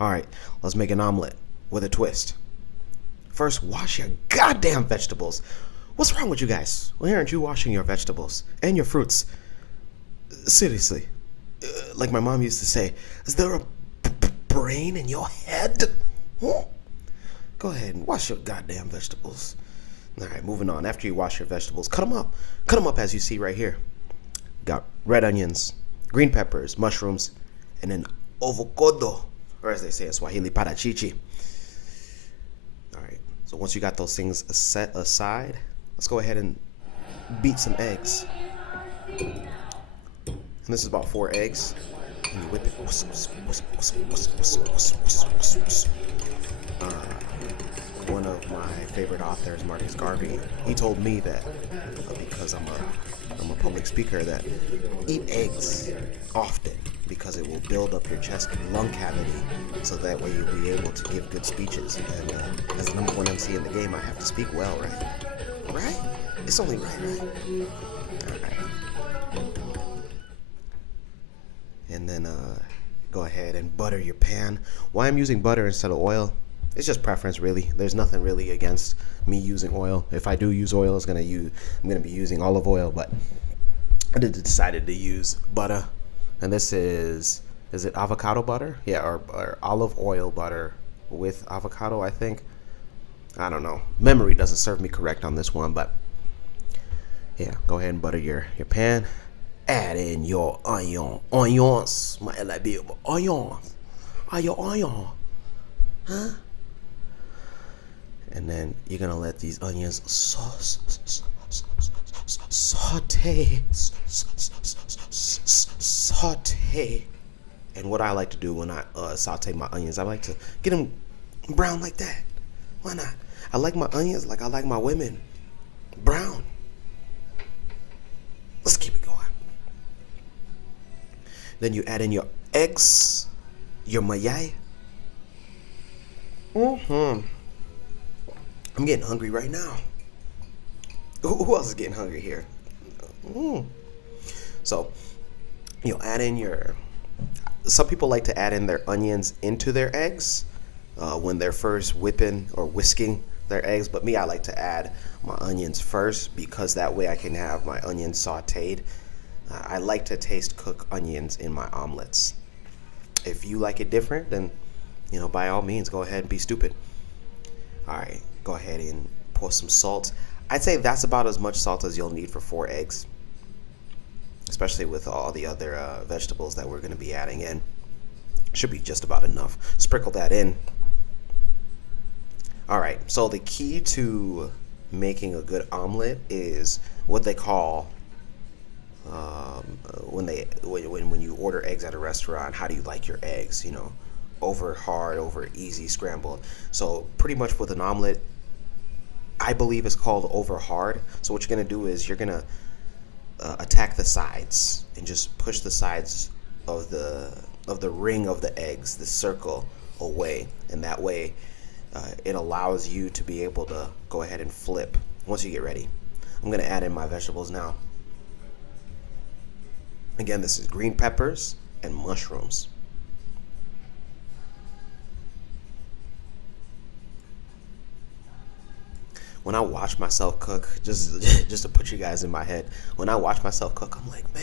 All right, let's make an omelet with a twist. First, wash your goddamn vegetables. What's wrong with you guys? Why aren't you washing your vegetables and your fruits? Seriously. Like my mom used to say, is there a brain in your head? Huh? Go ahead and wash your goddamn vegetables. All right, moving on. After you wash your vegetables, cut them up. Cut them up as you see right here. Got red onions, green peppers, mushrooms, and then avocado, or as they say in Swahili, parachichi. All right, so once you got those things set aside, let's go ahead and beat some eggs. And this is about 4 eggs. And you whip it. One of my favorite authors, Marcus Garvey, he told me that because I'm a public speaker, that eat eggs often because it will build up your chest and lung cavity, so that way you'll be able to give good speeches. And as the number 1 MC in the game, I have to speak well, right? Right? It's only right? All right. And then go ahead and butter your pan. Why I'm using butter instead of oil? It's just preference, really. There's nothing really against me using oil. If I do use oil, I'm gonna be using olive oil, but I decided to use butter. And this is it avocado butter? Yeah, or olive oil butter with avocado, I think. I don't know. Memory doesn't serve me correct on this one, but yeah, go ahead and butter your pan. Add in your onions. My LIB, onions. Onion. Huh? And then you're gonna let these onions saute. And what I like to do when I saute my onions, I like to get them brown like that. Why not? I like my onions like I like my women, brown. Let's keep it going. Then you add in your eggs, your mayai. I'm getting hungry right now. Who else is getting hungry here? So, add in some people like to add in their onions into their eggs when they're first whipping or whisking their eggs. But me, I like to add my onions first because that way I can have my onions sauteed. I like to cook onions in my omelets. If you like it different, then, by all means, go ahead and be stupid. All right, go ahead and pour some salt. I'd say that's about as much salt as you'll need for 4 eggs, especially with all the other vegetables that we're going to be adding in. Should be just about enough. Sprinkle that in. All right, so the key to making a good omelet is what they call when you order eggs at a restaurant, how do you like your eggs? Over hard, over easy, scrambled. So pretty much with an omelet, I believe it's called over hard. So what you're gonna do is you're gonna attack the sides and just push the sides of the ring of the eggs, the circle, away, and that way it allows you to be able to go ahead and flip once you get ready. I'm gonna add in my vegetables now. Again, this is green peppers and mushrooms. When I watch myself cook, just to put you guys in my head, when I watch myself cook, I'm like, man,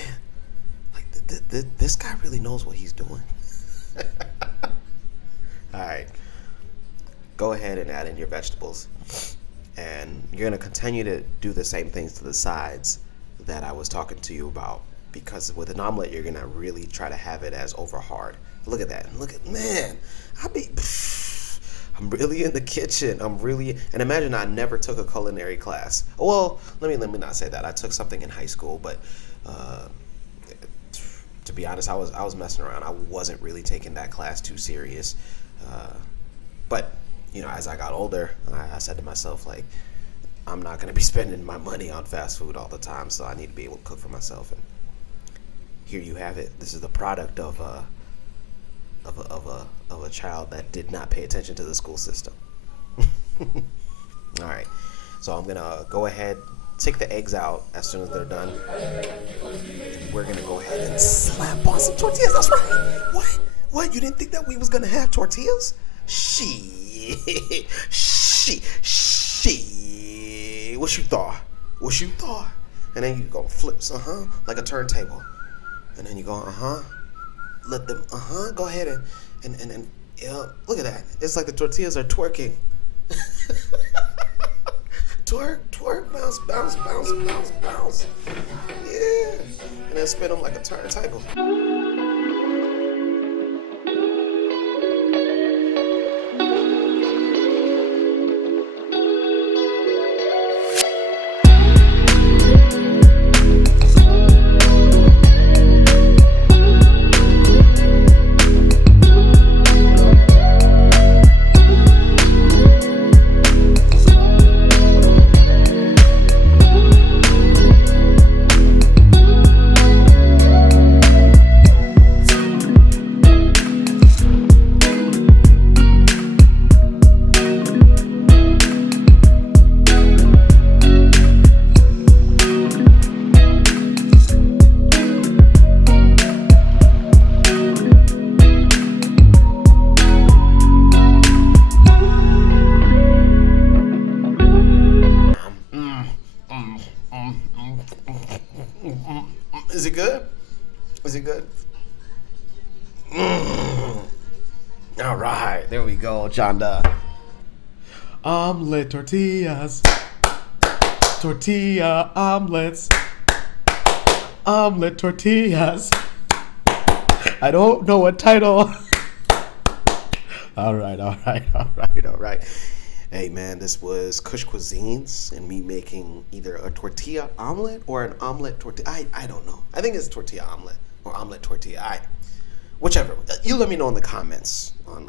like this guy really knows what he's doing. All right, go ahead and add in your vegetables, and you're gonna continue to do the same things to the sides that I was talking to you about, because with an omelet, you're gonna really try to have it as over hard. Look at that. Man, I'm really in the kitchen. And imagine I never took a culinary class. Well, let me not say that. I took something in high school, but to be honest, I was messing around. I wasn't really taking that class too serious. But as I got older, I said to myself, like, I'm not going to be spending my money on fast food all the time, so I need to be able to cook for myself. And here you have it. This is the product of a child that did not pay attention to the school system. All right, so I'm gonna go ahead, take the eggs out as soon as they're done. And we're gonna go ahead and slap on some tortillas. That's right. What? You didn't think that we was gonna have tortillas? She. What you thought? What you thought? And then you go flips, like a turntable. And then you go, let them, go ahead and look at that. It's like the tortillas are twerking. Twerk, twerk, bounce, bounce, bounce, bounce, bounce. Yeah. And then spin them like a turntable. Is it good? Is it good? All right, there we go, Ochanda. Omelet tortillas. Tortilla omelets. Omelet tortillas. I don't know what title. All right. Hey man, this was Kush Cuisines and me making either a tortilla omelet or an omelet tortilla. I don't know. I think it's tortilla omelet or omelet tortilla. Whichever. You let me know in the comments on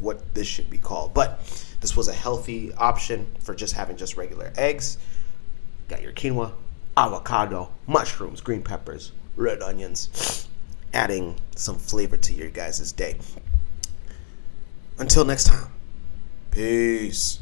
what this should be called. But this was a healthy option for just having just regular eggs. Got your quinoa, avocado, mushrooms, green peppers, red onions, adding some flavor to your guys' day. Until next time, peace.